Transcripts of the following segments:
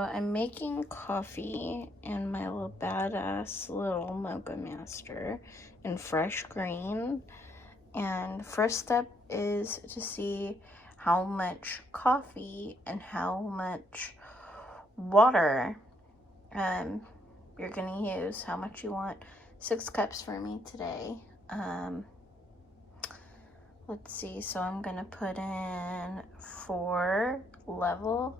I'm making coffee in my little badass little Moccamaster in fresh green. And first step is to see how much coffee and how much water you're gonna use, how much you want. 6 cups for me today. Let's see, so I'm gonna put in 4 level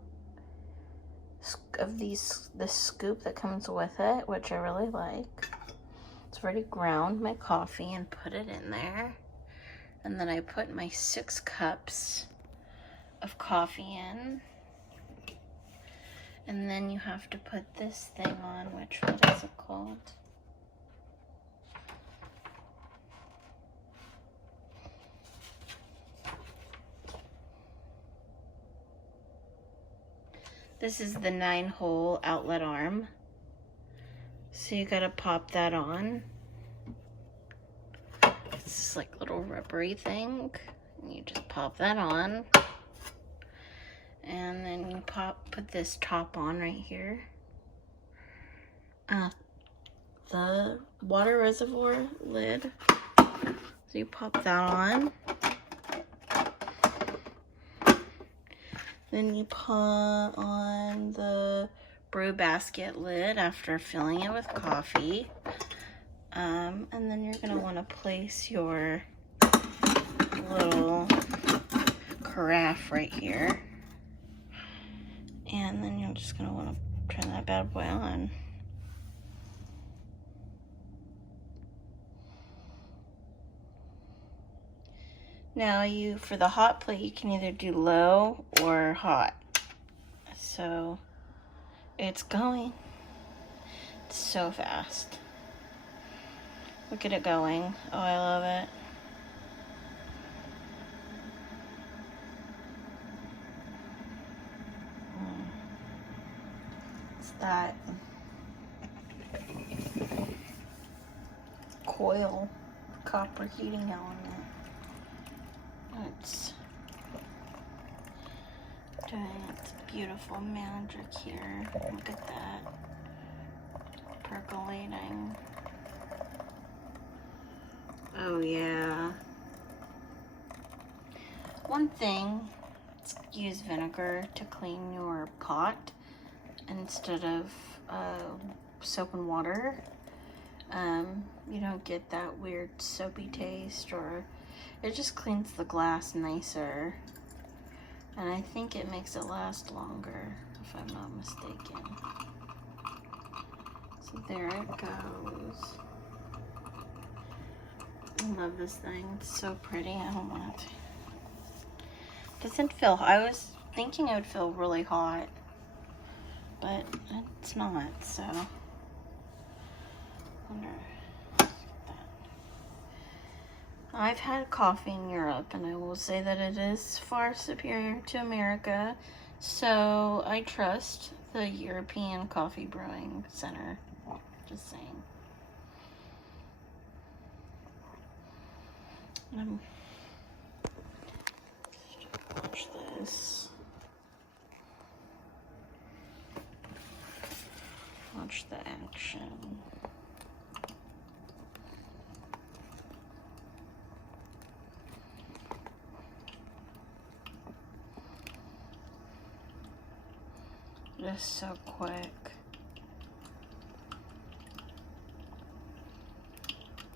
of this scoop that comes with it, which I really like. It's already ground my coffee and put it in there. And then I put my 6 cups of coffee in. And then you have to put this thing on, what is it called? This is the 9-hole outlet arm. So you gotta pop that on. It's this like little rubbery thing. And you just pop that on. And then you put this top on right here. The water reservoir lid. So you pop that on. Then you put on the brew basket lid after filling it with coffee. And then you're gonna wanna place your little carafe right here. And then you're just gonna wanna turn that bad boy on. Now for the hot plate, you can either do low or hot. So it's going. It's so fast. Look at it going. Oh, I love it. It's that coil copper heating element. It's doing its beautiful magic here. Look at that. Percolating. Oh yeah. One thing, use vinegar to clean your pot instead of soap and water. You don't get that weird soapy taste, or it just cleans the glass nicer. And I think it makes it last longer, if I'm not mistaken. So there it goes. I love this thing. It's so pretty. I don't want it. Doesn't feel, I was thinking it would feel really hot, but it's not, so. Wonder. I've had coffee in Europe, and I will say that it is far superior to America, so I trust the European Coffee Brewing Center. Just saying. Watch this. Watch the action. Just so quick.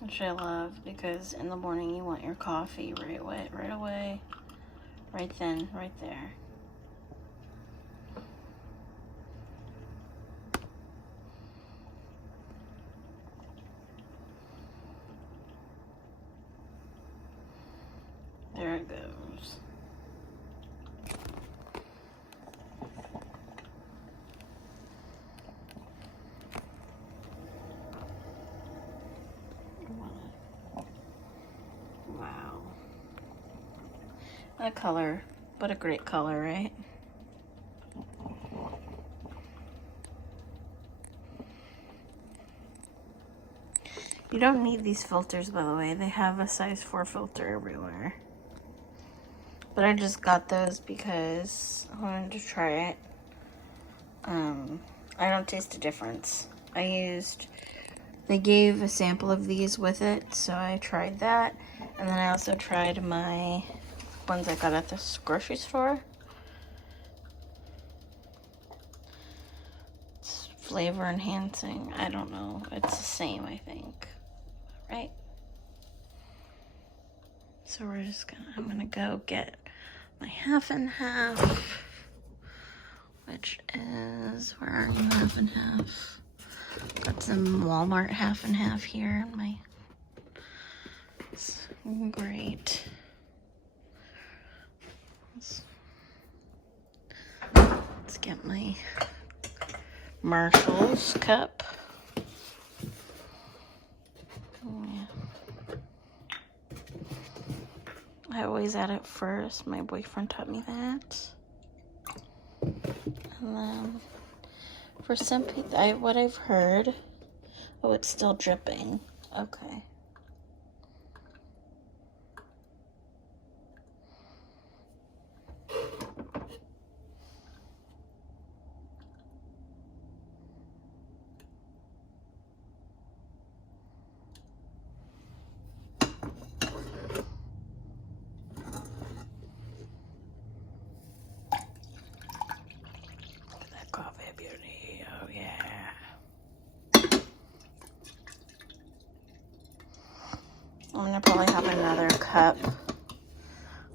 Which I love, because in the morning you want your coffee right away, right then, right there. There it goes. Wow. That color, what a great color, right? You don't need these filters, by the way. They have a size 4 filter everywhere. But I just got those because I wanted to try it. I don't taste a difference. They gave a sample of these with it, so I tried that. And then I also tried my ones I got at this grocery store. It's flavor enhancing. I don't know. It's the same, I think. Right? So I'm gonna go get my half and half, which is, where are you, half and half? Got some Walmart half and half here. It's great. Let's get my Marshall's cup. Yeah. I always add it first. My boyfriend taught me that. And then for some people, what I've heard, oh, it's still dripping. Okay. Coffee beauty, oh yeah. I'm gonna probably have another cup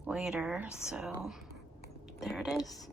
later, so there it is.